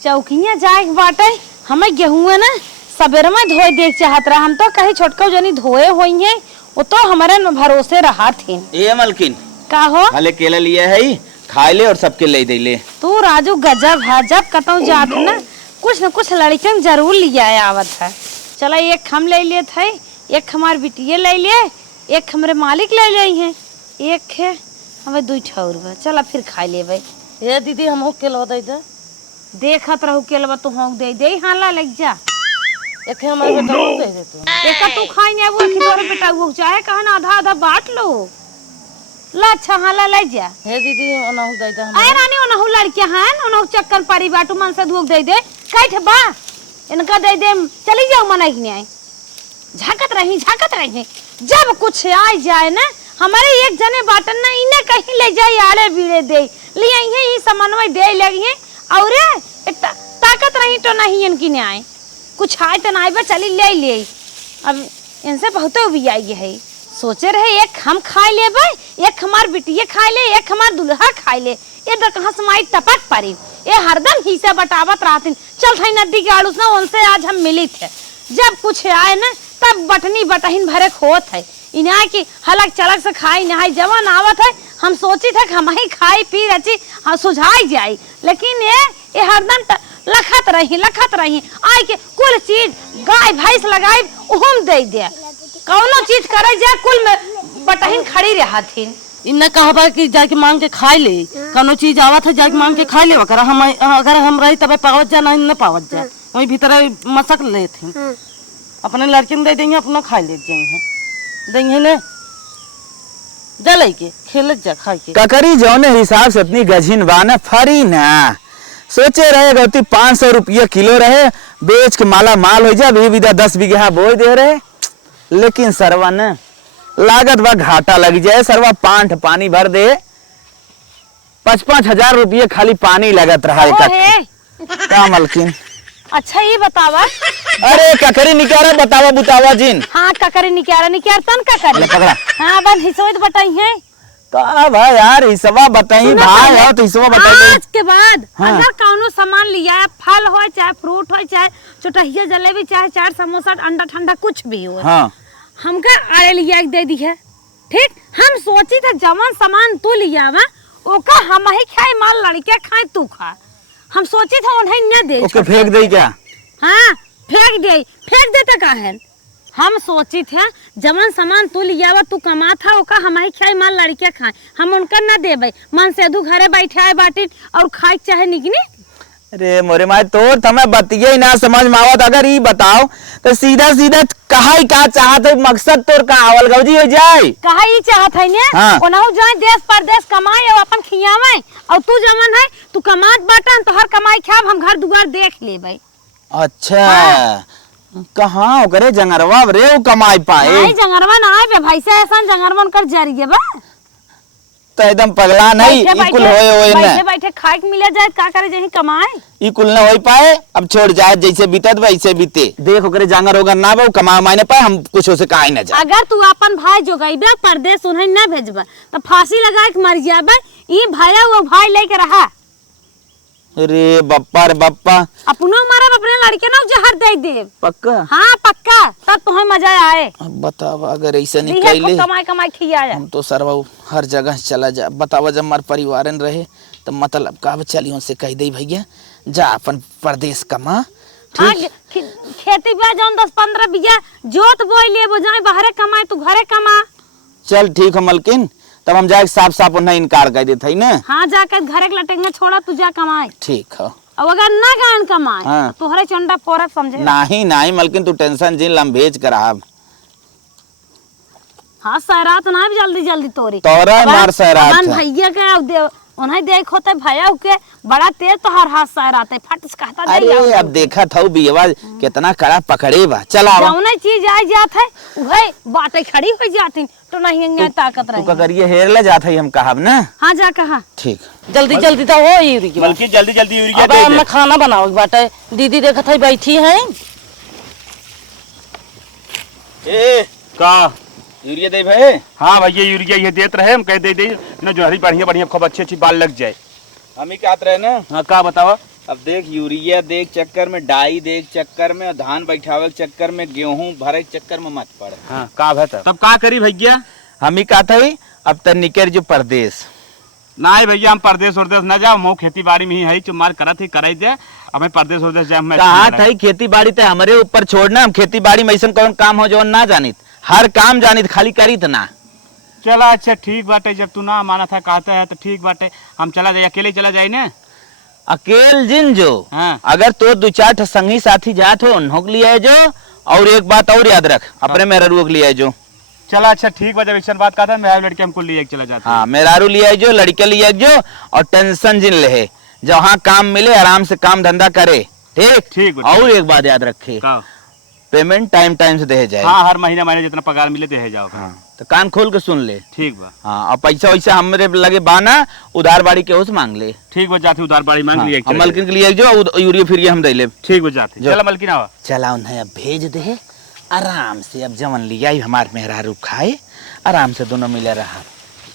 चौकिया जाए बाटे हमें गेहूं ना सबेर में धोए देख चाहत रहा। हम तो कहीं छोटका जनी धोए होई है वो तो हमारे भरोसे रहा थे। ए मलकिन का हो भले केला लिए है खाए ले और सबके ले दे ले। तू राजू गजब है, जब कतौ जात ना कुछ लड़कन जरूर लिया आवत है। चला एक हम ले लिए थे, एक हमार बिटिया ले लिए, एक हमारे मालिक ले लिए हैं, एक है हमें दू ठौर। चला फिर खा लेबे। ए दीदी हमहू केलवा दे दे। देखत रहू केलवा तू हम दे दे। हाला लग जा एक हमारे बेटा को दे दे तू। एक तू खाई ने वो कि तोरे बेटा वो चाहे कहना आधा आधा बांट लो। ला अच्छा हाला ले जा। हे दीदी ओनाहू दे दे। आए रानी ओनाहू लड़के हैं ओनाहू चक्कर पारी बाटू मन से धोक दे दे। काट बा इनका दे दे चली जाओ मना ही नहीं। झाकत रही जब कुछ आ जाए ना हमारे एक जने बाटन ना इने कहीं ले जाए आले बीड़े दे लिए ही समन्वय दे लगी और ताकत रही तो नहीं इनकी ने आए कुछ आए तो ना चली ले अब इनसे बहुत भी आई है। सोचे रहे एक हम खा ले एक हमार बिटिया खा ले एक हमार दुल्हा खा ले। ये तो कहाँ समाई टपक पड़ी ये हरदम हिस्सा बटावत रहती। चल थाई नदी के आड़ूस ना उनसे आज हम मिली थे। जब कुछ आए ना तब बटनी बटहीन भरे खोत है इन्हें की हलक चलक से खाई नहाई जवन आवत है। हम सोची थे हम ही खाई पी रची हाँ सुझाई जाई लेकिन ये हरदम लखत रही आई के कुल चीज गाय भैंस लगाई उहम दे दे कौनो चीज करे जाए कुल में बटहीन खड़ी रहथिन। इन्ने कहबा कि जाके मांग के खा ले कोनो चीज आवत है जाके मांग के खा ले अगर हम रही तबे पावत जा नहीं न पावत जा वही भीतर मसक ले थी अपने लड़के में दे देंगे अपना खा ले देंगे ने जले के खेल जा खा के ककरी जौने हिसाब से इतनी गझिन बाना फरी ना सोचे रहे गौती 500 रुपया किलो रहे बेच के माला माल हो जा भी 10 बीघा बोई दे रहे लेकिन सरवा न लागत बा घाटा लग जाए। सरवा पांठ पानी भर दे 5-5 हजार रुपये खाली पानी लगत रहा का मलकिन। अच्छा ये बतावा अरे ककरी निकारा बतावा बुतावा जिन। हाँ ककरी निकारा तन ककरी पकड़ा हाँ बन हिस्सों बताई है का भाई यार हिस्सा बताई भाई हो तो हिस्सा बताई। आज के बाद हाँ। अगर कौनो सामान लिया फल हो चाहे फ्रूट हो चाहे चटहिया जलेबी चाहे चाट समोसा अंडा ठंडा कुछ भी हो हाँ हमका आरे लिया दे दी है ठीक। हम सोची था जवान सामान तू लिया वा ओका हम ही खाए माल लड़के खाए तू खा। हम सोचे था उन्हें न दे ओके फेंक दे क्या। हाँ फेंक देता का है। हम सोची थे जवान सामान तू लिया वा तू कमा था ओका हम ही खाए माल लड़के खाए हम उनका न देबे मन से दू घरे बैठे आए बाटी और खाए चाहे निकनी। अरे मोरे माए तो तुम्हें बतिये ना समझ में आवत अगर ये बताओ तो सीधा कहा का चाहत है मकसद तोर का आवल गौजी हो जाए कहा ये चाहत है ने हाँ। ओनहु जाए देश परदेश कमाए और अपन खियावे और तू जमन है तू कमात बाटन तो हर कमाई खाब हम घर दुआर देख लेबे। अच्छा हाँ। कहाँ ओकरे जंगरवा रे वो कमाई पाए नहीं जंगरवा ना आए भाई से ऐसा जंगरवन कर जरिए बा तो एकदम पगला नहीं इकुल होए ना बैठे खाए के मिले जाए का करे जही कमाए इकुल न हो पाए अब छोड़ जाए जैसे बीतत वैसे बीते देख ओकरे जंगर होगा ना वो कमा मायने पाए हम कुछ से काहे ना जाए। अगर तू अपन भाई जो गईबे परदेश उन्हें न भेजबा तो फांसी लगा के मर जाबे ई भाया वो भाई लेके रहा। अरे बप्पा रे बप्पा अपनो मारब अपने लड़के ना जहर दे दे पक्का हाँ पक्का तब तुम्हें मजा आए। अब बताओ अगर ऐसा निकले कमाई खिया हम तो सरवा हर जगह चला जा बतावा जब हमारे परिवार रहे तो मतलब का चली उनसे कह दे भैया जा अपन परदेश कमा हाँ, खेती बा जौन 10-15 बीघा जोत बोई ले वो जाए बाहरे कमाए तू घरे कमा। चल ठीक है मलकिन तब हम जाके साफ उन्हें इनकार कर देते है ना। हाँ जाकर घरे के लटेंगे छोड़ा तू जा कमाए ठीक है अब अगर ना गान कमाए हाँ। तो हरे चंडा फोरक समझे नहीं मलकिन तू टेंशन जिन लम भेज कर आप हाँ सैरात ना भी जल्दी तोरी तोरा मार सैरात भैया के उन्हें देख होते भैया के बड़ा तेज तो हर हाथ सैरात है फट कहता अरे अब देखा था बियवा कितना कड़ा पकड़े बा चला जौने चीज आ जात है वही बातें खड़ी हो जाती तो नहीं ताकत रही तू करिए हेर ले जात है हम कहब ना। हाँ जा कहा ठीक जल्दी तो हो यूरिया बल्कि जल्दी यूरिया अब हम खाना बनाओ बाटे दीदी देखत है बैठी है ए का यूरिया दे भाई। हाँ भैया यूरिया ये देते रहे हम कह दे ना जो हरी बढ़िया खूब अच्छी बाल लग जाए हम ही कहते रहे ना। हाँ का बतावा अब देख यूरिया देख चक्कर में, डाई देख चक्कर में, और धान बैठावे के चक्कर में, गेहूं भरे के चक्कर में मत पड़। हाँ का है तब का करी भैया? हम ही कहा था अब तक निकल जो परदेश। नहीं भैया हम परदेश उर्देश न जाओ, मो खेती बाड़ी में ही है चुमार करत ही करे दे। अब मैं परदेश उर्देश जाए मैं कहा था खेती बाड़ी ते हमारे ऊपर छोड़ना, हम खेती बाड़ी में ऐसा कौन काम हो जो ना जानित, हर काम जानित खाली करीत ना। चला अच्छा ठीक बाटे, जब तू ना माना था कहता है तो ठीक बाटे, हम चला जाए, अकेले चला जाए ना। अकेल जिन जो हाँ। अगर तो 2-4 संगी साथी जात हो उन्होंने लिया जो, और एक बात और याद रख, अपने मेहरारू को लिया जो। चला अच्छा ठीक बा, जब एक बात कहता है मैं लड़के हमको लिए चला जाता। हाँ मेहरारू लिया जो, लड़के लिया जो, और टेंशन जिन ले, जहाँ काम मिले आराम से काम धंधा करे। ठीक ठीक। और एक बात याद रखे, पेमेंट टाइम टाइम से दे जाए। हाँ हर महीना महीने जितना पगार मिले दे जाओ। हाँ तो कान खोल के सुन ले। ठीक बा। हाँ और पैसा वैसा हमरे लगे बाना, उधार बाड़ी के उस मांग ले। ठीक बा, जाते उधार बाड़ी मांग लिए। मलकिन के लिए जो यूरिया फिर हम दे ले। ठीक बा जाते। चला मलकिन आवा। चला उन्हें अब भेज दे आराम से, अब जवन लिया हमारे मेहरारू खाए आराम से, दोनों मिले रहा।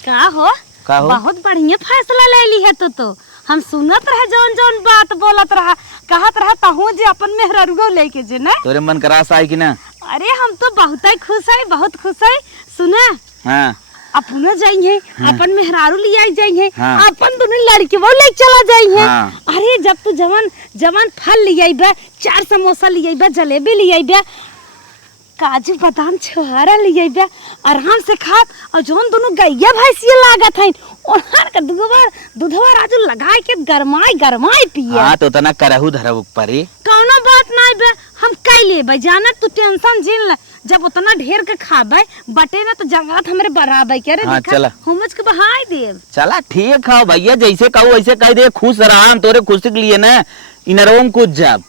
का हो बहुत बढ़िया फैसला ले ली है तो हम सुनत रहे जौन जौन बात बोलत रहा, कहत रहा तहु जे अपन मेहरारू लेके जे ना। तोरे मन करास आई कि ना? अरे हम तो बहुत ही खुश है, बहुत खुश है। सुना हाँ अपना जाइए। हाँ। अपन मेहरारू लिया जाइए। हाँ। अपन दोनों लड़के वो ले चला जाइए। हाँ। अरे जब तू जवन जवन फल लिया, 4 समोसा लिया, जलेबी लिया, काजू बादाम छुहारा लिया, आराम से खा, और जोन दोनों गैया भैंसिया लागत है ओहर का दूधवा राजू लगाए के गरमाई पिए। हाँ तो तना करहु धरहु परी, कौनो बात नहीं बे, हम कह लेबे, जाना तू टेंशन जिन ले। जब उतना ढेर के खाबे बटे ना तो जगत हमरे बराबर के। रे हाँ, चला। हमच के बहाई देव। चला ठीक है भैया, जैसे कहो वैसे कह दे, खुश रहा तोरे खुशी के लिए ना इनरों कुछ जब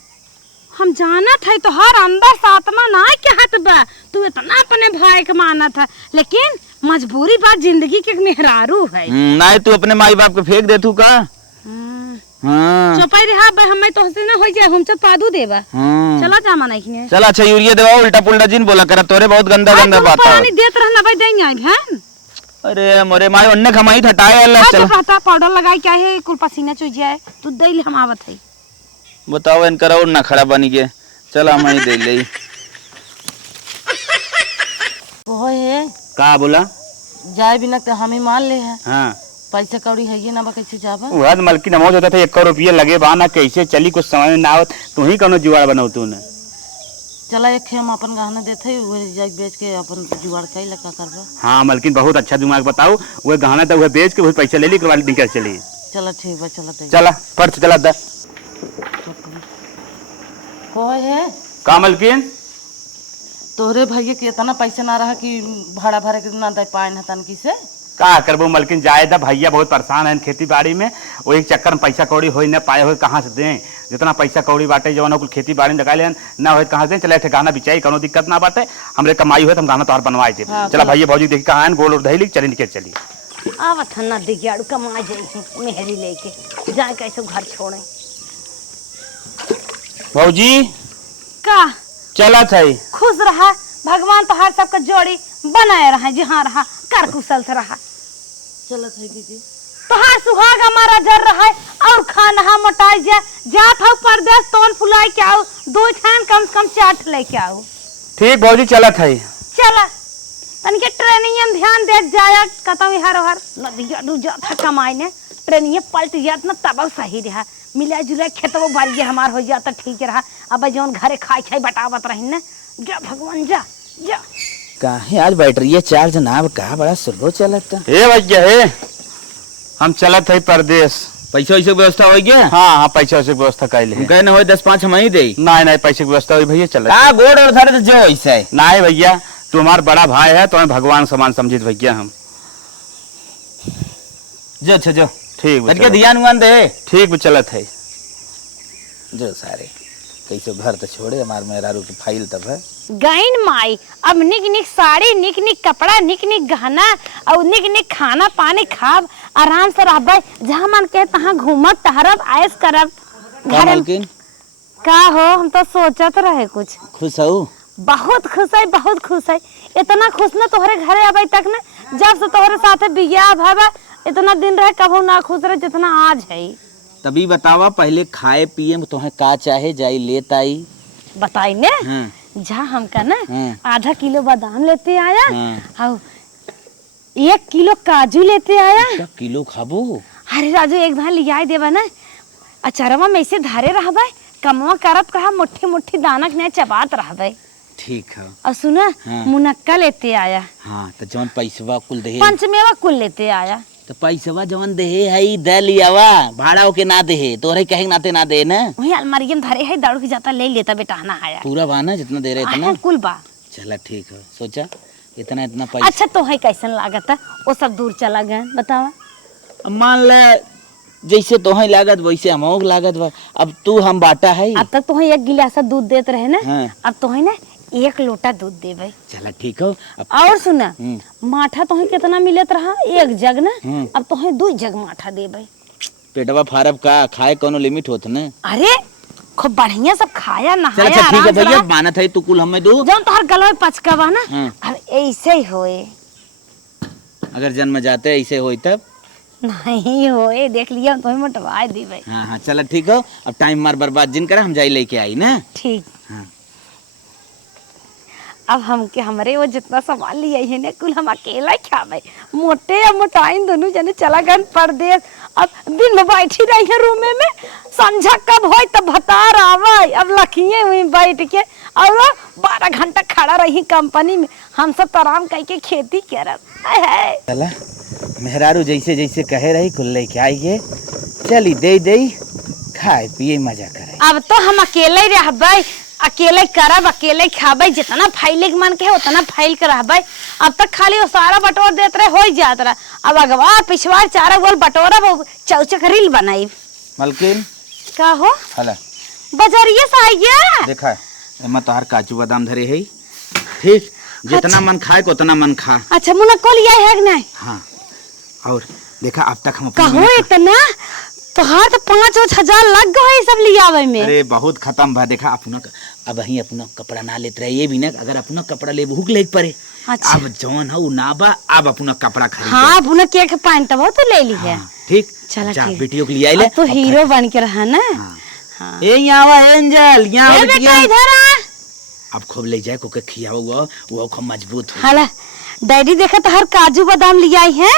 हम जानत है तो हर अंदर सातमा ना कहत बा, तू इतना अपने भाई के मानत है, लेकिन मजबूरी बात जिंदगी के मेहरारू है। नहीं तू अपने माई बाप के फेंक दे तू का। हाँ। चपाई रहा बे, हमें तो हंसे ना हो जाए, हम तो पादू देबा। चला जा मना ही। चला अच्छा यूरिया देवा, उल्टा पुल्टा जिन बोला कर, तोरे बहुत गंदा गंदा बात है। पानी देत रहना भाई, देंगे आई बहन। अरे मोरे माई अन्ने खमाई हटाए अल्लाह। चल कहता पाउडर लगाई क्या है, कुल पसीना चुई जाए, तू दे ले, हम आवत है। बताओ इन करा और ना खड़ा बनी के, चला मैं दे ले। वो है का बोला? जाए बिना तो हम ही मान ले हैं। हाँ पैसा कौड़ी है ये ना, कैसे जाबा? वह मलकिन नमोज होता था, 1 रुपया लगे बा ना, कैसे चली कुछ समझ में ना आवत। तू ही कौनो जुगाड़ बनाऊ तू ने। चला एक हम अपन गहना देते वो जाके बेच के अपन जुगाड़ कई लगा करबा। हाँ मलकिन बहुत अच्छा दिमाग बताऊ, वो गहना तो वह बेच के वही पैसा ले ली के बाद निकल चली। चला ठीक बा, चला दे। चला पर्च चला दा। हो है का मलकिन? तोहरे भैया के इतना पैसा ना रहा कि भाड़ा भरे के ना दे पाए न तन की से। का करबो मलकिन, जाए दा, भैया बहुत परेशान है खेती बाड़ी में, वही चक्कर में पैसा कौड़ी हो न पाए हो, कहाँ से दें? जितना पैसा कौड़ी बाटे जवन कुल खेती बाड़ी में लगा ले ना हो कहाँ से दें? चले गाना बिचाई, कोनो दिक्कत ना बाटे, हमरे कमाई हो तो हम गाना तोहार बनवाए दे। हाँ, चला भैया भौजी देखी कहाँ गोल और दही चली निकल चली। आवत है ना दिगाड़ू कमा जाए मेहरी लेके जाए, कैसे घर छोड़े। भौजी का चला था खुश रहा, भगवान तो हर सबका जोड़ी बनाए रहा, जहाँ रहा कर कुशल से रहा। चलो दीदी तो हाँ सुहाग हमारा जर रहा है, और खाना मोटाई जात हो परदेश तोन फुलाई के आओ, 2 ठान कम से कम 4 लेके आओ। ठीक भौजी चला था। चला तनिके ट्रेनिंग में ध्यान दे जाया, कतौ हर हर नदिया डू जात है कमाई ने, ट्रेनिंग पलट जात ना तब सही रहा, मिला जुला खेतों बाड़ी हमार हो जाता ठीक रहा। अब जौन घरे खाई बटावत रही न, जा भगवान जा जा। काहे आज बैटरी चार्ज जनाब, का बड़ा स्लो चलता। हे भैया हे, हम चलत है परदेश। पैसा वैसे व्यवस्था हो गया? हाँ हाँ पैसा वैसे व्यवस्था कर ले। कहने हो 10-5 हम ही दे। नहीं पैसे की व्यवस्था हुई भैया, चल का गोड़ और धर जो ऐसा है। नहीं भैया तू हमारा बड़ा भाई है, तो भगवान समान समझित भैया हम। जो अच्छा जो ठीक है, ध्यान उन दे। ठीक चलत है जो सारे कैसे घर तो छोड़े, हमार मेहरारू की फाइल तब है। गईन माई अब निक निक साड़ी, निक निक कपड़ा, निक निक गहना, और निक निक खाना पानी खाब, आराम से रहबे, जहाँ मन के तहाँ घूमब टहरब ऐश करब। घर का हो, हम तो सोचत रहे कुछ। खुश हो? बहुत खुश है, बहुत खुश है। इतना खुश न तोहरे घरे अबे तक न, जब से तोहरे साथे बियाह भवा, इतना दिन रहे कभू ना खुश रहे जितना आज है। तभी बतावा पहले खाए पिए में तुम्हें का चाहे जाई लेत आई। बताई ने हाँ। जा हमका ना हाँ। आधा किलो बादाम लेते आया हाँ। और 1 किलो काजू लेते आया। क्या किलो खाबो? अरे राजू एक धान लिया देवा ना अचारवा में ऐसे धारे रहबे कमवा करत कहा मुट्ठी मुट्ठी दानक ने चबात रहबे। ठीक है। और सुना हाँ। मुनक्का लेते आया। हाँ तो जवन पैसवा कुल दे पंचमेवा कुल लेते आया। तो पैसवा जवन देहे हई दे लियावा भाड़ा के ना देहे तोरे कहे नाते ना दे ना। वही अलमारी में धरे है दौड़ के जाता ले लेता बेटा ना आया पूरा बा ना जितना दे रहे इतना। कुल बा। चला ठीक है सोचा इतना पैसा। अच्छा तो है कैसन लागत है वो सब दूर चला गए बतावा। मान ले जैसे तोहे लागत वैसे हमोग लागत बा। अब तू हम बाटा है। अब तक तो 1 गिलास दूध देते रहे ना। हाँ। अब तो है ना 1 लोटा दूध देवे। चला ठीक हो। अब और सुना माठा तो कितना मिलत रहा 1 जग ना। हम्म। अब तो 2 जग माठा देवे। पेटवा फारब का खाए कोनो लिमिट होत ना। अरे खूब बढ़िया सब खाया चल नहाया अच्छा ठीक है आराम से भैया रहा। मानत है तू कुल हमें दो। जब तोहर गलवा में पचका बा ना हाँ। अब ऐसे ही होए। अगर जन्म जाते ऐसे होई तब। नहीं होए देख लिया तुम्हें मोटवा देवे। हाँ हाँ चला ठीक हो। अब टाइम मार बर्बाद जिन करे हम जाई लेके आई ना। ठीक। हाँ। अब हमके हमरे वो जितना सामान लिया है ना कुल हम अकेला ही खावे मोटे या मोटाइन दोनों जने चला गन परदेश। अब दिन में बैठी रही है रूम में संझा कब होई तब भतार आवे। अब लखिए हुई बैठ के और 12 घंटा खड़ा रही कंपनी में हम सब आराम करके खेती करब। चला मेहरारू जैसे जैसे कहे रही कुल लेके आई है चली दे दे खाए पिए मजा करे। अब तो हम अकेले ही रहबे अकेले करब अकेले खाबे जितना फैले के मन के उतना फैल के रहबे। अब तक खाली वो सारा बटोर देते रहे हो जात रहा। अब अगवा पिछवा चारा गोल बटोरब चौचक रील बनाई। मलकिन का हो हला बजरिया से आइया देखा एमा तोहर काजू बादाम धरे है ठीक जितना मन खाए को उतना मन खा। अच्छा मुना को लिया है कि नहीं। हाँ और देखा अब तक हम कहो इतना तो हाँ तो 5-6 हजार लग गए सब लियावे में। अरे बहुत खत्म भा देखा अपना अब ही अपना कपड़ा ना लेते रहे ये भी ना अगर अपना कपड़ा ले भूख ले पड़े। अच्छा। अब जौन हो ना बा अब अपना कपड़ा खरीद। हाँ पुनः केक पैंट वो तो ले ली है। हाँ, ठीक चला जा ठीक। बेटियों के लिए आई ले तो हीरो बन के रहा ना। हाँ। ए यहाँ वा एंजल यहाँ ए बेटा इधर आ। अब खूब ले जाए को के खियाओ वो खूब मजबूत हो। हाला डैडी देखा तो हर काजू बादाम लिया है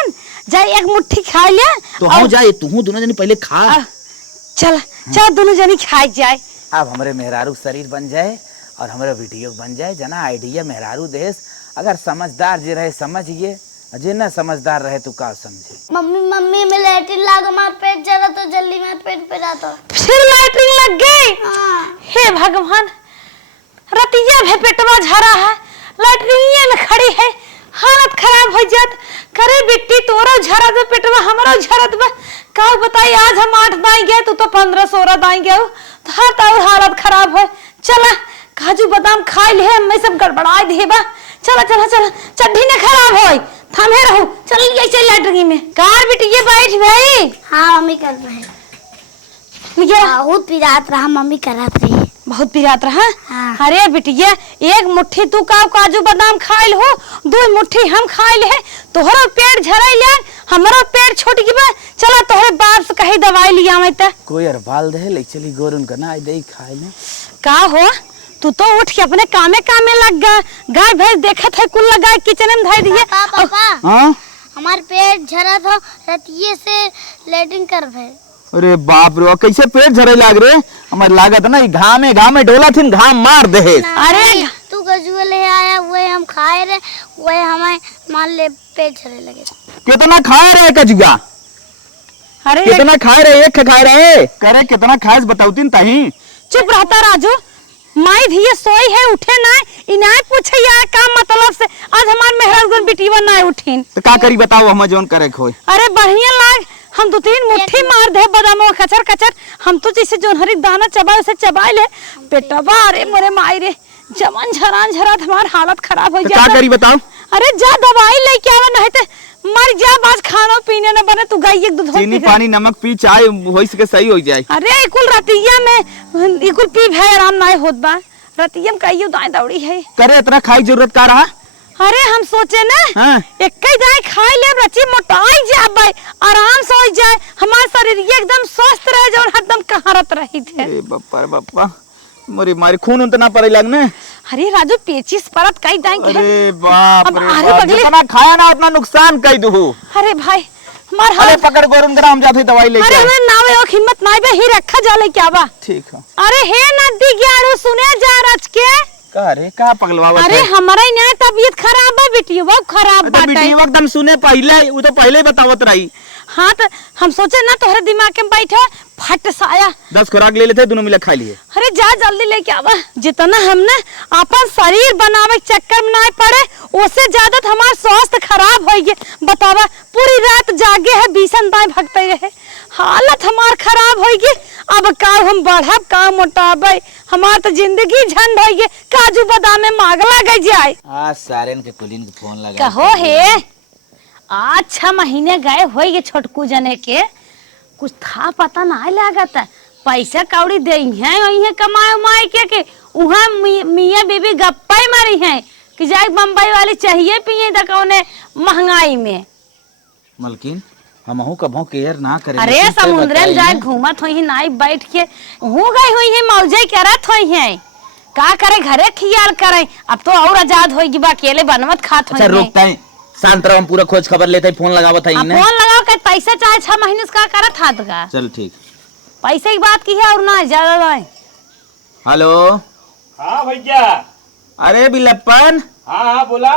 जा 1 मुट्ठी खा ले तो हो जाए तू दोनों जने पहले खा। चल चल दोनों जनी खाई जाए। अब हमारे मेहरारू शरीर बन जाए और हमारा वीडियो बन जाए जना आइडिया मेहरारू देश। अगर समझदार जे रहे समझिए जे ना समझदार रहे तो का समझे। मम्मी मैं लेटिन लागा मार पेट जला तो जल्दी मैं पेट पे जाता। फिर लैट्रिन लग गई। हे भगवान रतिया भे पेटवा झरा है लैट्रिन में खड़ी है हालत खराब हो जात करे बिट्टी तोरा झरा दे पेटवा हमारा झरत बा का बताई आज हम 8 दाई गए तू तो 15-16 दाई गए तो हर तार हालत खराब है। चला काजू बादाम खा ले मैं सब गड़बड़ा देबा। चला चला चला चड्डी न खराब होई थमे रहू चल ये चल लैट्रिन में कार बिट्टी ये बैठ भाई। हाँ मम्मी कर रहे बहुत पिरात रहा मम्मी करत रही बहुत पिरात रहा। हाँ। अरे बिटिया 1 मुट्ठी तू का काजू बादाम खाइल हो 2 मुट्ठी हम खाइल है तोहरा पेट झराई ले हमारा पेट छोट गिबे। चला तोहरे बाप से कहीं दवाई लिया मैं त कोई यार बाल दे ले चली गोरुन का ना दे खाए ले का हो तू तो उठ के अपने कामे लग गया गाय भैंस देखत है कुल लगाए किचन में धर दिए। पापा हां हमार पेट झरा था रतिये से लेटिन कर भे। अरे बाप रे कैसे पेट झरे लाग रे हमार लागत ना घामे डोला थिन घाम मार दे। अरे तू गजुए ले आया वो हम खाए रे वो हमें मान ले पेट झरे लगे। कितना खाए रहे कजुआ अरे कितना खाए रहे एक खाए रहे करे कितना खाए बताउतीन तही। चुप रहता राजू माई भी ये सोई है उठे ना इनाय पूछे यार का मतलब से आज हमार मेहरारू बिटिया ना उठीन तो का करी बताओ हम जोन करे खोई। अरे बढ़िया लाग हम 2-3 मुट्ठी मार दे बादामो कचर कचर हम तो जैसे जोनहरी दाना चबाए उसे चबाए ले पेटवा अरे मोरे माई रे जमन झरान झरात हमार हालत खराब हो तो जाता। का करी बताओ। अरे जा दवाई लेके आवा नहीं तो मर जा बाज खाना पीने न बने तू गाय एक दूध चीनी पानी नमक पी चाय होई सके सही हो जाए। अरे इकुल रतिया में इकुल पी है आराम ना होत बा रतिया में कहियो दाई दौड़ी है। करे इतना खाई जरूरत का रहा। अरे हम सोचे ना हाँ। एक जाए खाए ले रची मोटाई जाए आराम से हो जाए हमार शरीर एकदम स्वस्थ रहे जो हरदम कहारत रही थे। ए बापा रे बापा मोरी मारी खून उतना पड़े लगने। अरे राजू पेचिस परत कई जाएंगे। अरे बाप अब रे आरे बाप, बगले- जितना खाया ना उतना नुकसान कर दू। अरे भाई हमार अरे हाथ पकड़ गोरम ग्राम जाते दवाई लेके। अरे हमें नावे और हिम्मत नहीं बे ही रखा जाले क्या बा। ठीक है। अरे हे नदी ग्यारू सुने जा रच के। का रे का पगलवावत अरे है? हमारा ही ना तबीयत खराब है बेटी वो खराब अरे बात बेटी है। वक्त हम सुने पहले वो तो पहले ही बतावत रही। हाँ तो हम सोचे ना तोहरे दिमाग में बैठे फट साया 10 खुराक ले लेते दोनों मिला खा लिए। अरे जा जल्दी लेके आवा जितना हमने अपन शरीर बनावे के चक्कर में ना पड़े उससे ज्यादा तो हमारा स्वास्थ्य खराब हो गया। बतावा पूरी रात जागे है बीसन दाएं भगते रहे हालत हमार खराब हो गई। अब का हम बढ़ब का मोटाबे हमार तो जिंदगी झंड हो गई काजू बादाम में मांग लग जाए। आज सारेन के कुलीन के फोन लगा कहो हे आज 6 महीने गए हो गए छोटकू जने के कुछ था पता नहीं लागत पैसा कौड़ी दे हैं कमाए उमाए के उहाँ मियाँ बीबी गप्पा मारी हैं कि जाए बम्बई वाली चाहिए पिए दकौने महंगाई में। मलकिन हमहू कभों केयर ना करे। अरे समुद्र में जाए घूमत हुई नाई बैठ के हो गई हुई है मौजे करत हुई है का करे घरे खियाल करे अब तो और आजाद होगी बा अकेले बनमत खात हुई अच्छा रोकता है शांत रहो हम पूरा खोज खबर लेते फोन लगावत है इन्हें। फोन लगाओ के पैसा चाहे 6 महीने से का करत हाथ का चल ठीक। पैसे की बात की है और ना ज्यादा नहीं। हेलो हाँ भैया। अरे बिलप्पन हाँ बोला।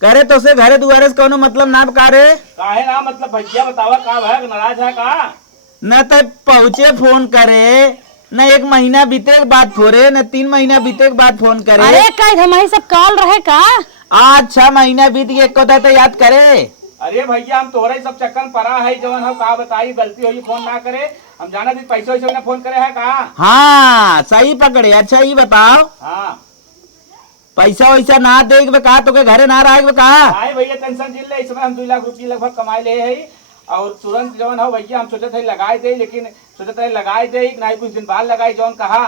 करे तो से घरे दुआरे से कोनो मतलब ना करे काहे ना मतलब भैया बतावा का है नाराज है का? न तो पहुँचे फोन करे न 1 महीना बीते के बाद फोरे न 3 महीना बीते के बाद फोन करे। अरे कहीं हमारी सब कॉल रहे का आज 6 महीना बीत गए को तो याद करे। अरे भैया हम तोहरे सब चक्कर परा है जवन हम का बताई गलती हुई फोन ना करे हम जाना थी पैसे वैसे ना फोन करे है का? हाँ सही पकड़े। अच्छा ये बताओ हाँ पैसा वैसा ना देख कहा तो के घरे ना रह कहा। आए भैया टेंशन जिल ले इसमें हम 2 लाख रुपये लगभग कमाए ले है और तुरंत जवन हो भैया हम सोचे थे लगाए दे लेकिन सोचे थे लगाए दे नहीं कुछ दिन बाद लगाई जवन कहा।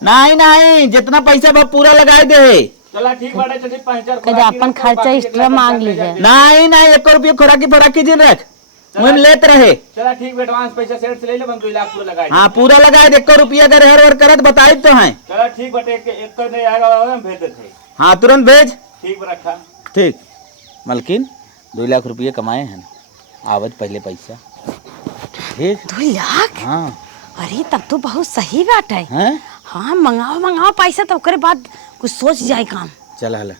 नहीं नहीं जितना पैसा वो पूरा लगाए दे। चला ठीक बाटे चलिए 5000 कदा अपन खर्चा एक्स्ट्रा मांग लीजिए। नहीं नहीं 1 रुपये खुराकी दिन रख मुझे लेते रहे। चला ठीक एडवांस पैसा सेट से ले ले 2 लाख पूरा लगाए। हाँ पूरा लगाए 1 रुपया अगर हेर वेर करत बताई तो है। चला ठीक बटे एक तो नहीं आएगा हम भेज देते। हाँ तुरंत भेज। ठीक रखा। ठीक मलकिन 2 लाख रुपये कमाए हैं आवत पहले पैसा भेज। 2 लाख हाँ अरे तब तो बहुत सही बात है। हैं हाँ मंगाओ पैसा तो ओकरे बाद कुछ सोच जाए काम। चल हला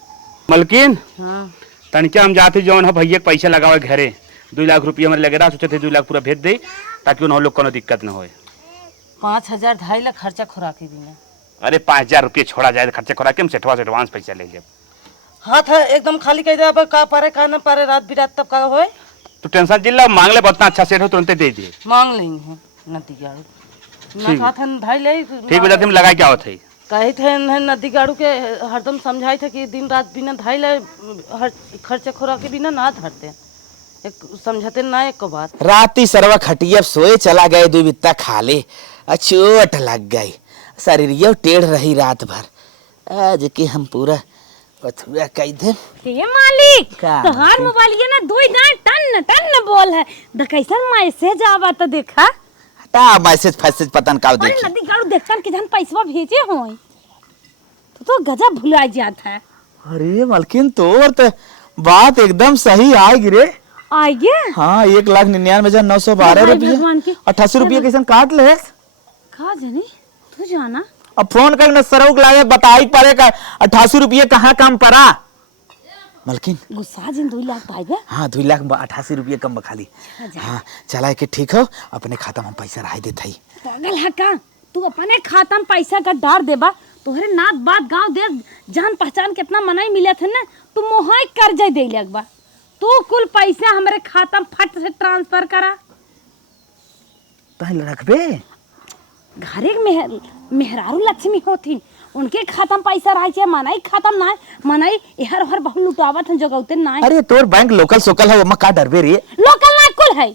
मलकिन हाँ तनिका हम जाते जौन है भैया पैसा लगावे घरे 2 लाख रुपये हमारे लगे रहा सोचे थे 2 लाख पूरा भेज दे ताकि उन लोग कोनो दिक्कत न होए। 5000 2.5 लाख खर्चा खुराकी बिना। अरे 5000 रुपये छोड़ा जाए खर्चे खोरा के हम सेठवा से एडवांस पैसा ले ले। हाथ है एकदम खाली कह दे अब का पारे का न पारे रात बिरात तब का होए तो टेंशन जिल्ला मांग ले बहुत अच्छा सेठ हो तुरंत दे दिए। मांग लेंगे नदी गाड़ू ना हाथ है 2.5 ले ठीक बता तुम लगा क्या होते कही थे नदी गाड़ू के हरदम समझाई थे कि दिन रात बिना 2.5 ले खर्चे खुराकी बिना ना धरते एक समझते ना एक को बात। राती सरवा खटिया सोए चला गए 2 बित्ता खा ले चोट लग गई शरीर टेढ़ रही रात भर। आज के हम पूरा पथुआ कह दे। ये मालिक का तोहार मोबाइल ये ना 2 टन टन बोल है द कैसन मैसेज आवा तो देखा ता मैसेज फैसेज पतन का अरे देखी। नदी गाड़ू देखकर कि जन पैसा भेजे होई तो गजब भुला जाता है। अरे मलकिन तोर तो बात एकदम सही आएगी रे। आइए हाँ 1,99,912 भगवान की। रुपया 88 रुपये किसन काट ले। का जाने तू जाना अब फोन कर न सरौक लागे बताई पड़े का 88 रुपये कहाँ काम पड़ा मलकिन। गुस्सा जिन 2 लाख पाइबे। हाँ 2,88 रुपये कम बखाली। हाँ चला के ठीक हो अपने खाता में पैसा रह देते। पागल है का तू अपने खाता में पैसा का डार देबा तोहरे नात बात गांव दे जान पहचान कितना मनाई मिले थे ना तू मोहाई कर्जा दे लगबा तू कुल पैसा हमारे खाता में फट से ट्रांसफर करा तहल रखबे घरे मेहरारू लक्ष्मी होती उनके खाता में पैसा रह जाए मनाई खाता में ना मनाई हर हर बहुत लुटावत हैं जगौते ना। अरे तोर बैंक लोकल सोकल है वो का डरबे रे। लोकल ना कुल है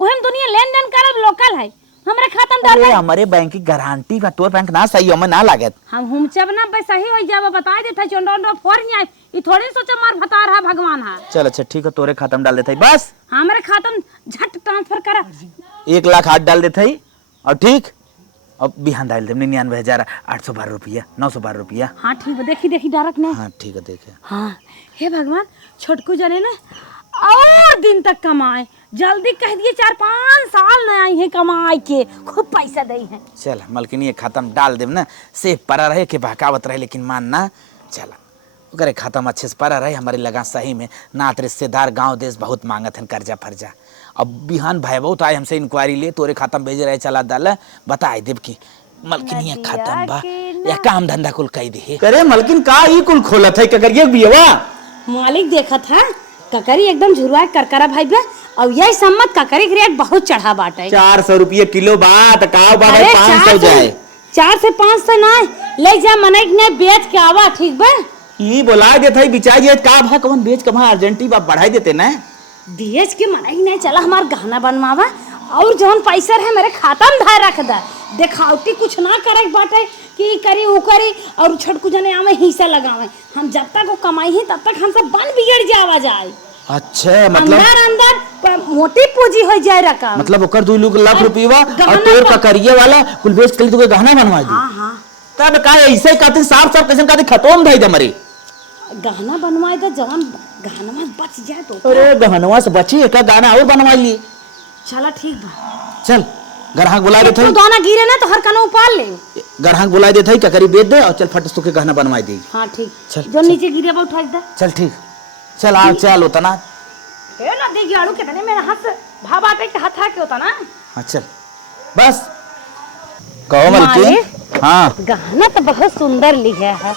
ओहम दुनिया लेन देन करब लोकल है हमरे खाता में डाल अरे दे। हमारे बैंक की गारंटी बा, तोर बैंक ना सही हमें ना लागत। हम जब ना बस सही हो जाब बता देता चोंडो फोर नहीं आई ई थोड़ी सोचे मार बता रहा भगवान है। चल अच्छा ठीक है, तोरे खाता में डाल देते बस। हमारे खाता में झट ट्रांसफर करा। 1 लाख हाथ डाल देते और ठीक अब बिहान डाल दे 99,812 रुपया 912 रुपया। हाँ ठीक है, देखी डायरेक्ट नहीं। हाँ ठीक है देखे। हाँ हे भगवान छोटकू जने ना और दिन तक कमाए, जल्दी कह दिए 4-5 साल न आई है कमाए के खूब पैसा दे है। चल मलकिनी खाता में डाल देम ना, सेफ परा रहे के बहकावत रहे लेकिन मानना चल ओकरे खाता में अच्छे से परा रहे। हमारे लगा सही में नात रिश्तेदार गांव देश बहुत मांगत हैं कर्जा फर्जा। अब बिहान भाई बहुत आए हमसे इंक्वायरी ले, तोरे खाता में भेज रहे चला डाल बताए देव की मलकिनी खाता में बा या काम धंधा कुल कह दे। करे मलकिन का ई कुल खोलत है ककरिए बियवा मालिक देखा था ककरी एकदम झुरवा करकरा भाई बे और यही सम्मत ककरी के रेट बहुत चढ़ा बाटे। 400 रुपये किलो बात का बा अरे 500 जाए 4 से 500 ना ले जा मने ने बेच के आवा ठीक बा। ई बोला देत है बिचाई जे का भा कवन बेच के वहां अर्जेंटी बा बढ़ाई देते ना बेच के मने नहीं चला हमार गहना बनवावा और जौन पैसा है मेरे खाता में धार रख दा। देखावटी कुछ ना करे बाटे कि करी उ करी और छोटकू जने आवे हिस्सा लगावे। हम जब तक वो कमाई ही तब तक हम सब बन बिगड़ जावा जाए। अच्छा मतलब अंदर मोटी पूंजी हो जाए रकम। मतलब ओकर 2 लाख रुपया और गहना तोर का- ककरिए वाला कुल बेच के तो गहना बनवा दी। हाँ हाँ तब का ऐसे कहते साफ कैसे कहते खत्म भाई दमरे। गहना बनवाए तो जवान गहना में बच जाए तो। अरे गहनवा से बची एक गाना और बनवा ली। चला ठीक बा चल ग्राहक बुला देते तू दोना गिरे ना तो हर कनो उपाल ले। ग्राहक बुला देते ककरी बेच दे और चल फट के गहना बनवा दे। हाँ ठीक चल, जो चल। नीचे गिरे बा उठा दे। चल ठीक चल आ चल होता ना ए ना दे गाड़ू कितने मेरा हाथ भा बाटे के हाथ के होता ना। हाँ चल बस कहो मलकिन। हाँ गहना तो बहुत सुंदर लिखा है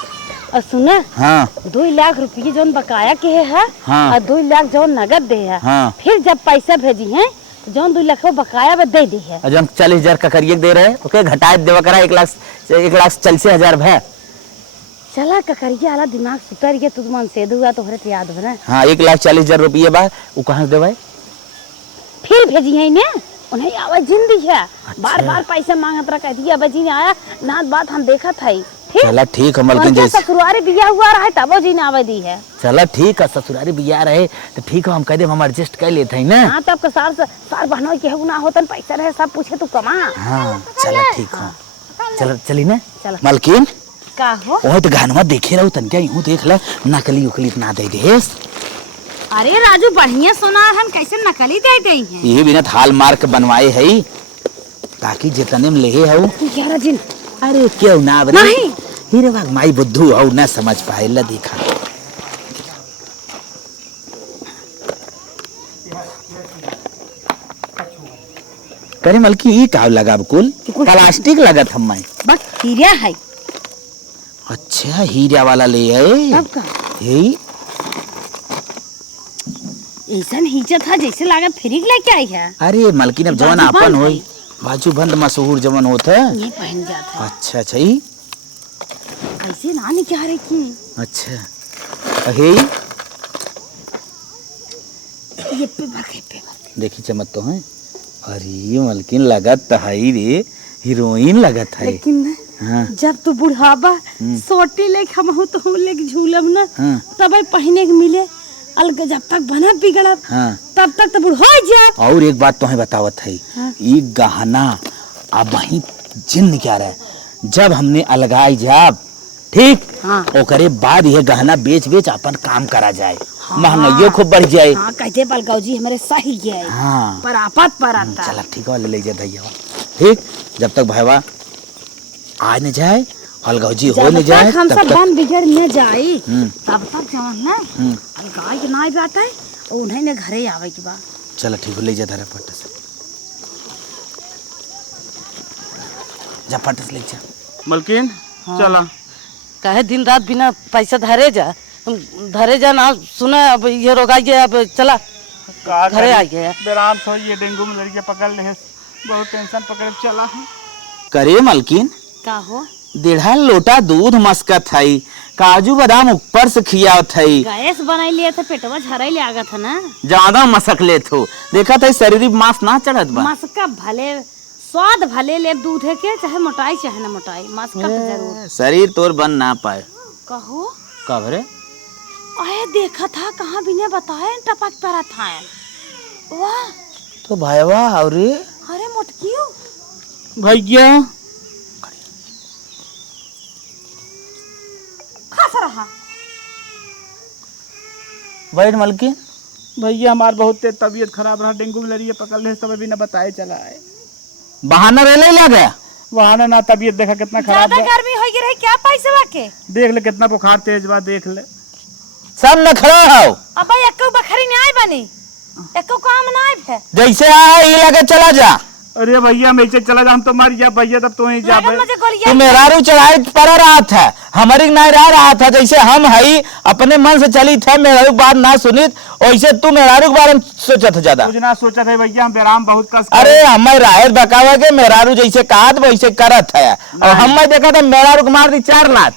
और सुना हाँ 2 लाख रुपये जोन बकाया के है हाँ। और 2 लाख जोन नगद दे है। हाँ। फिर जब पैसा भेजी है तो जोन 2 लाख वो बकाया में दे दी है। और जब 40,000 ककरिए दे रहे ओके घटाए देवा करा 1,40,000 है। चला ककरिया वाला दिमाग सुतर गया तू मन से दुआ तो हरे याद हो ना। हाँ 1,40,000 रुपये बा वो कहाँ से देवा फिर भेजी है ने उन्हें आवाज जिंदी है। बार बार पैसा मांगत रहा दिया बजी ने आया ना बात हम देखा था ही। चला ठीक है मलकिन उनके जैसे ससुरारी बिया हुआ रहा है तब वो जी ने आवाज दी है। चला ठीक है ससुरारी बिया रहे तो ठीक है हम कह दे हम एडजस्ट कर लेते हैं ना। हाँ तब का सार बहनों के ना होतन पैसा रहे सब पूछे तू कमा। हाँ चला ठीक है चल चली ना चला। मलकिन का हो ओए तो गहनवा देखे रहू तन क्या यूं देख ले नकली उकली ना दे देस। अरे राजू बढ़िया सोना हम कैसे नकली दे दे हैं। ये बिना हाल मार्क बनवाए है ताकि जितने में ले हऊ 11 दिन अरे क्यों ना बरे नहीं। हीरे बाग माई बुद्धू और ना समझ पाए ला देखा करे मलकी ये का लगा कुल प्लास्टिक लगत हम माई बस हीरा है। अच्छा हीरा वाला ले आए तब का यही ऐसा हिचा था जैसे लागत फ्रिज लेके आई है। अरे मलकिन अब जवन बाजू अपन बंद होई बाजू बंद मशहूर जवन होता है। ये पहन जाता अच्छा अच्छा ही है ऐसे ना निकाल रही थी। अच्छा हे ये पे भगे पे देखी चमक तो है। अरे मलकिन लगत तो है रे हीरोइन लगत है। लेकिन ना हाँ जब तू बुढ़ाबा सोटी लेके हम हो तो हम लेके झूलब ना हाँ तब पहने के मिले अलग जब तक बना बिगड़ब हाँ तब तक तो बुढ़ा जा। और एक बात तुम्हें बतावत है हाँ। ये गहना अब वही जिन क्या रहे जब हमने अलगाई जाब ठीक हाँ। ओकरे बाद यह गहना बेच बेच अपन काम करा जाए महंगाइयों खूब बढ़ जाए। हाँ कहते पलकाऊ जी हमारे सही गया है हाँ पर आपात पर आता। चला ठीक है ले जा भैया ठीक जब तक भैया आ न जाए अलगाव जी हो न जब जाए तक हम तब सब तक बन बिगड़ न जाए हम्म। तब तक जवन ना अलगाई के ना बात है और उन्हें ने घरे आवे की बात। चला ठीक है ले जा धरा फट से जा फट से ले जा मलकिन चला काहे दिन रात बिना पैसा धरे जा ना सुना अब ये रोगाइए अब चला घरे आ गया। बेराम थो ये डेंगू मलेरिया पकड़ ले बहुत टेंशन पकड़ चला करे मलकिन का हो 1.5 लोटा दूध मस्कत है काजू बादाम ऊपर से खियावत है गैस बनाई लिए थे पेटवा झराई ले आगा था ना ज्यादा मसक ले थो देखा था शरीर मांस ना चढ़त बा मसका भले स्वाद भले ले दूध के, चाहे मोटाई चाहे ना मोटाई, मस्कत जरूर। शरीर तोर बन ना पाए। कहो कब रे? अरे देखा था कहाँ बिना बताए टपक पड़ा था। वाह तो भाईवा और अरे मोटकियो भैया खास रहा। बैठ मलकिन। भैया हमार बहुत तेज तबीयत खराब रहा, डेंगू मलेरिया पकड़ ले, सब अभी न बताए चला है। बहाना रहने लगा। वहां ना तबीयत देखा कितना खराब ज्यादा है, गर्मी हो गई रही क्या पैसा के? देख ले कितना बुखार तेज बा, देख ले। सब न खड़ा हो। अब एको बखरी नहीं आई बनी, एको काम ना आई है। जैसे आया ये लगे चला जा। अरे भैया मैं इसे चला जा, हम तो मर जा भैया, तब तो ही जा। लगन मुझे तू गोलियां मेहरारू चढ़ाई पर रहा था, हमारी नहीं रहा था। जैसे हम हई अपने मन से चली थे, मेहरारू बात ना सुनी, वैसे तू मेहरारू के बारे में सोचा था ज्यादा। कुछ ना सोचा था भैया, हम बेराम बहुत कस। अरे हमें राहत बकावा के मेहरारू जैसे कहा था वैसे करत है। और हमें देखा था मेहरारू को मार दी 4 लाख।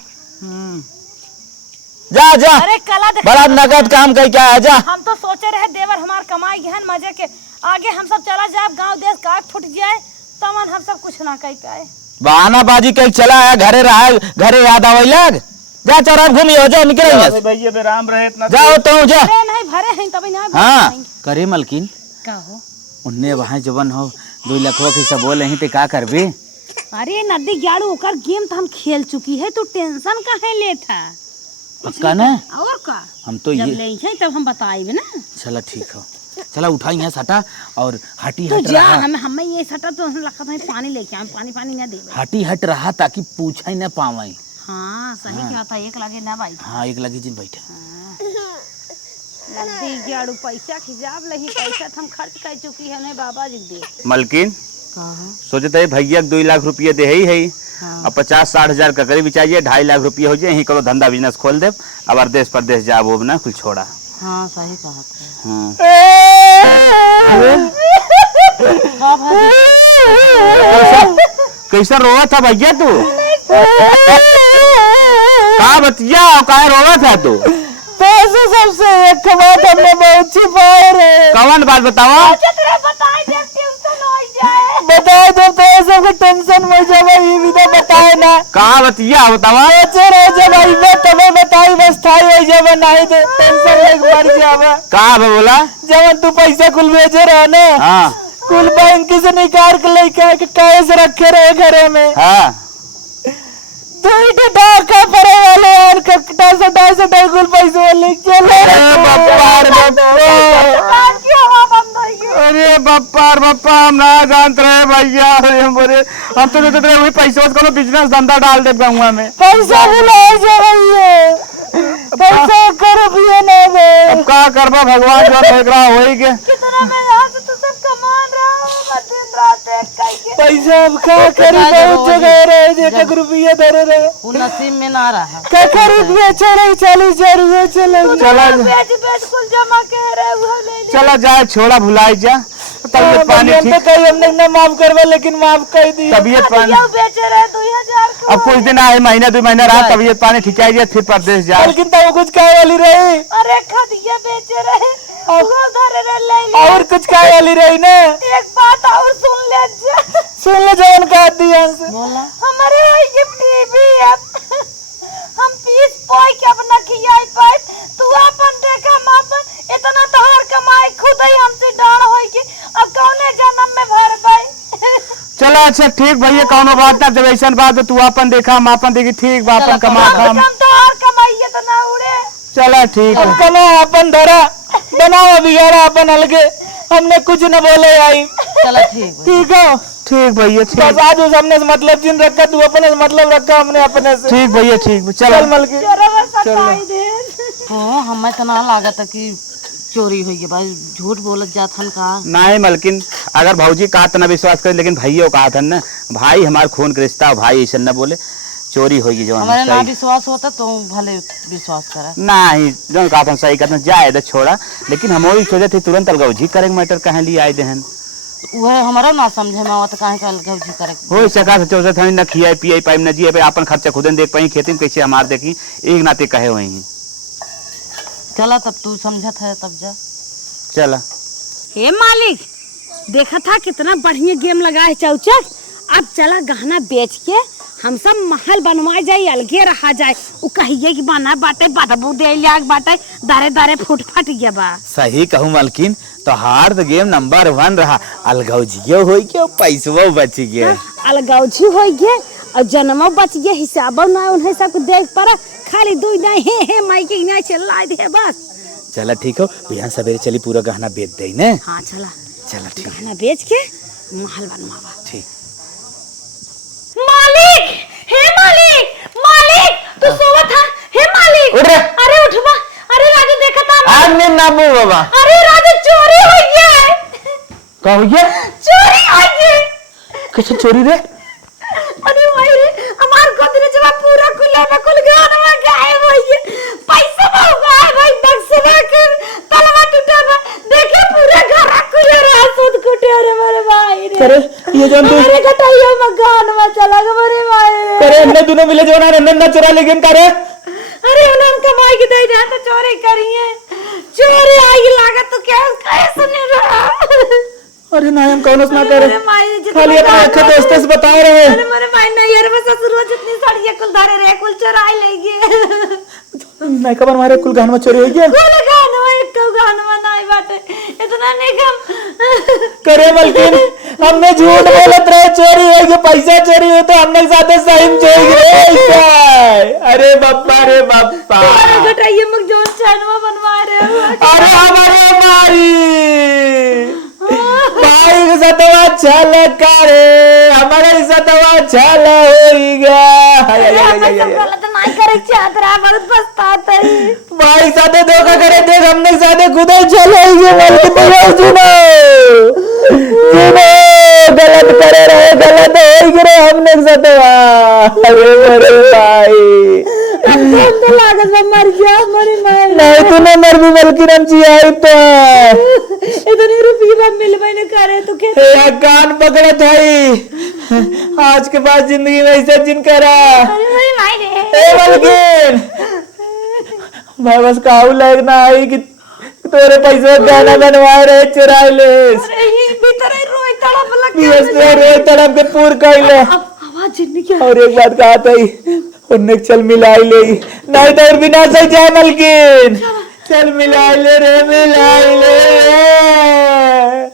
जा जा अरे कला देख, बड़ा नगद काम कह क्या है, जा। हम तो सोचे रहे देवर हमार कमाई गहन मजे के, आगे हम सब चला जाए गांव देश का फुट जाए, तमन हम सब कुछ ना कह पाए। बहानाबाजी कहीं चला है, घरे रहा, घरे याद आवे लग। जा चौराहा घूमी हो, जा निकल भैया बेराम रहे इतना। जाओ तो जा। अरे नहीं भरे हैं तभी ना हाँ करे मलकिन। का हो उन्ने वहाँ जवन हो 2 लाख की सब बोले ही ते का करबी? अरे नदी ग्याड़ू ओकर गेम तो हम खेल चुकी है, तू टेंशन काहे लेता? पक्का ना? और का हम तो जब ये ले हैं तब हम बताएंगे ना। चला ठीक हो, चला उठाई यहाँ सटा और हटी तू हट जा, रहा। हमें ये सटा तो हम लगता है पानी लेके आए, पानी ना देवे। हटी हट रहा ताकि पूछा ही न पावे। हाँ सही क्या था, एक लगे ना भाई। हाँ एक लगी जिन बैठे। नदी ग्याड़ू पैसा खिजाब लही, पैसा तो हम खर्च कर चुकी है ना बाबा जी दे। मलकिन सोचे थे भैया 2 लाख रुपये दे ही है, अब 50-60 हजार का करीब चाहिए, 2.5 लाख रुपये हो जाए, यही करो धंधा बिजनेस खोल दे, अब देश परदेश जा वो ना कुछ छोड़ा। हाँ सही कहा था। हाँ। कैसा रोवा था भैया तू? कहा बतिया कहा रोवा था तू? पैसे सबसे एक बात हमने बहुत छिपाए रे। कौन बात बताओ? बताए तो पैसे को टेंशन में जब ये भी तो बताए ना। कहा बतिया बतावा? जब आई मैं तुम्हें बताई बस था ही जब नहीं तो टेंशन एक मर जावा। कहा बोला? जब तू पैसा कुल भेजे रहा ना, हाँ कुल बैंक से निकाल के लेके कैसे रखे रहे घरे में। हाँ ढाका पड़े वाले यार, 250 कुल पैसे ले चले। अरे बप्पा हम ना जानते रहे भैया, हम तो देते रहे वही पैसा को बिजनेस धंधा डाल दे गाँव में। पैसा बुलाए जा रही है, पैसा करो भी नहीं दे। अब का करबा, भगवान जो देख रहा होई के। कितना मैं यहाँ से तो सब कमा रहा हूँ, मैं दिन रात एक करके। पैसा अब का करी, बहुत जगह रहे जे 1 रुपया धरे रहे, वो नसीब में ना रहा। का रुपया चले 40,000 रुपया चले। चला बेच कुल जमा के रहे वो ले ले। चला जाए, छोड़ा भुलाई जा, तबीयत पानी हम तो ठीक, कहीं हमने न माफ करवा लेकिन माफ कर दी। तबीयत पानी। ये बेचे रहे 2000 को। अब कुछ दिन आए, महीना 2 महीना रहा, तबीयत पानी ठीक है, फिर परदेश जा। लेकिन तो कुछ कहे वाली रही, अरे खदिया बेचे रहे वो धरे रहे ले ले। और कुछ कहे वाली रही ना। एक बात और सुन ले जा, सुन ले जवन कहा दिया से। बोला हमारे ये टीवी है, हम पीस पोई के अपना खियाई पाए, तू अपन देखा मापन इतना तोहर कमाई खुद ही हमसे डाण होई के, अब कौने जन्म में भर पाई। चलो अच्छा ठीक भैया, कौनो बात ना, जब ऐसा बात तो तू अपन देखा हम अपन देखी, ठीक बा अपन कमा खाम। हम तोहर कमाई तो ना उड़े। चला ठीक है। कमा अपन धरा, बनाओ बिगाड़ा अपन अलगे, हमने कुछ न बोले आई। चला ठीक है। ठीक है ठीक भैया ठीक, बस आज उस हमने से मतलब जिन रखा, तू अपने से मतलब रखा, हमने अपने से। ठीक भैया ठीक, चल चल मल के। तेरा सताई दे। हाँ हमें तो ना लागत है कि चोरी हुई है भाई, झूठ बोलत जात हन का। नहीं मलकिन, अगर भौजी कहा तो ना विश्वास करे, लेकिन भैया कहा था ना, भाई हमारे खून के रिश्ता, भाई ऐसा न बोले चोरी होगी जो हमारे ना विश्वास होता तो भले विश्वास करा। नहीं जो कहा था सही कहता, जाए तो छोड़ा, लेकिन हम वही सोचे थे तुरंत अलगौजी करेंगे, मैटर कहाँ लिए आए देहन, वह हमारा ना समझे में आवत काहे का अलगौजी करे। हो सका तो चौसे थोड़ी न खियाई पियाई पाई न जिए, अपन खर्चा खुद देख पाई, खेती में कैसे हमार देखी, एक नाते कहे वही। चला तब तू समझत है तब जा। चला। हे मालिक देखा था कितना बढ़िया गेम लगा है चौचक। अब चला गहना बेच के हम सब महल बनवा जाए, अलगे रहा जाए। उ कहिए कि बना बाटे बदबू दे लाग बाटे दारे दारे फूट फट गया बा। सही कहूँ मालकिन, तो हार तो गेम नंबर 1 रहा। अलगौजियो हो गया, पैसवा बच गया। अलगौजी हो गए और जन्मो बच गया, हिसाबो ना उन्हें सब देख पड़ा। खाली दू ना हे माई के ना चला दे बस। चला ठीक हो, बिहान सवेरे चली पूरा गहना बेच दे ने। हाँ चला चला ठीक गहना बेच के महल बनवावा। ठीक। मालिक, हे मालिक, मालिक तू सोवा था? हे मालिक उठ रे। अरे उठवा। अरे राजू देखा था? आज ने ना बो बाबा। अरे राजू चोरी हो गया है। का हो गया? चोरी हो गई। कैसे चोरी रे? अरे भाई रे, हमार गोदरे जब पूरा खुला में कुल गाना में गायब हो गया। पैसा होगा भाई, बक्सवा के तलवा टूटा ना। देखे पूरा घर खुले रहा, सुध कुटे। अरे मेरे भाई रे, करे ये जान तू अरे कटाइयो मकान में चला गया मेरे भाई रे। करे हमने दोनों मिले जो ना चुरा लेकिन करे। अरे उन्होंने कमाई के दे रहा तो चोरी करी है। चोरी आई लागत तो क्या कैसे नहीं रहा। अरे ना हम कौन ना करे, मेरे भाई जितना खाली अपने अच्छे दोस्तों से बता रहे। अरे मेरे भाई नहीं यार, मैं ससुर जितनी साड़ियां कुल धारे रे कुल चुराई ले गए। मैं कबर मारे कुल गहना चोरी हो गया। कुल गाना एक गाना नहीं बाटे इतना निकम। करे मालकिन, हमने झूठ बोलत रहे चोरी हो गया, पैसा चोरी हो तो हमने साथे सही में चोरी रे। अरे बाप्पा रे बाप्पा। अरे घटाइए मुझ जोन चैनवा बनवा रहे हो। अरे हमारे भाई भाई के सतवा चल करे, हमारे सतवा चल हो गया। गलत नहीं करे चाहत रहा, बहुत पछताता है। भाई साथे धोखा करे, देख हमने साथे खुदा चले गए। सुनो गलत करे रहे, गलत हो गए हमने सतवा। अरे मेरे भाई तो लागत में मर गया मेरी मां। नहीं तूने मर भी बल्कि हम जिया तो इतनी रुपये में मिल मैंने करे तो के कान पकड़ा थाई। आज के बाद जिंदगी में ऐसा जिन करा। अरे मेरी मां रे। ए बल्किन मैं बस काहू लगना आई कि तोरे पैसे गाना बनवा रहे चुरा ले। अरे ही भीतर रोई तड़प लग गया। ये रे तड़प के पूर कइले। आवाज जिन्नी क्या। और एक बात कहा था उन्हें चल मिलाई ले, नहीं तो और बिना सही जाए मलकिन। चल मिलाई ले रे, मिलाई ले।